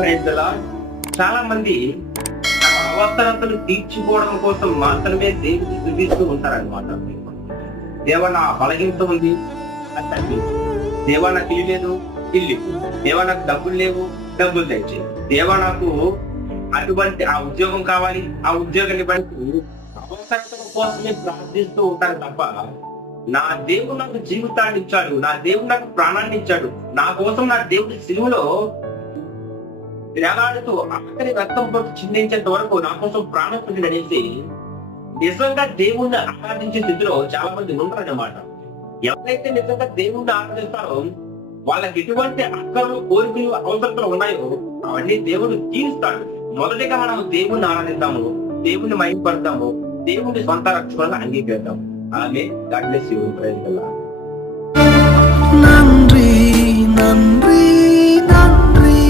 ప్రయత్నాల చాలా మంది తమ అవసరతలు తీర్చుకోవడం కోసం మాత్రమే దేవుడిని స్థుతిస్తూ ఉంటారన్నమాట. దేవ నా బలహీనత ఉంది, అది తగ్గించు. దేవ నాకు ఇల్లు లేదు, ఇల్లు. దేవ నాకు డబ్బులు లేవు, డబ్బులు తెచ్చి. దేవ నాకు అటువంటి ఆ ఉద్యోగం కావాలి, ఆ ఉద్యోగాన్ని బట్టి అవసరతల కోసమే ప్రార్థిస్తూ ఉంటారు తప్ప నా దేవుడు నాకు జీవితాన్ని ఇచ్చాడు, నా దేవుడు నాకు ప్రాణాన్ని ఇచ్చాడు, నా కోసం నా దేవుడి సిలువలో వేలాడుతూ ఆఖరి రక్తం పోటు చిందించేంత వరకు నా కోసం ప్రాణం పెట్టిన అనేసి నిజంగా దేవుణ్ణి ఆరాధించే స్థితిలో చాలా మంది ఉంటారన్నమాట. ఎవరైతే నిజంగా దేవుణ్ణి ఆరాధిస్తారో వాళ్ళకి ఎటువంటి అక్కలు, కోరికలు, అవసరతలు ఉన్నాయో అవన్నీ దేవుడు తీరుస్తాడు. మొదటిగా మనం దేవుణ్ణి ఆరాధిద్దాము, దేవుణ్ణి మైపడతాము, దేవుణ్ణి సొంత రక్షణగా అంగీకరిద్దాము. ఆమె God bless you. Praise the Lord. நன்றி நன்றி நன்றி.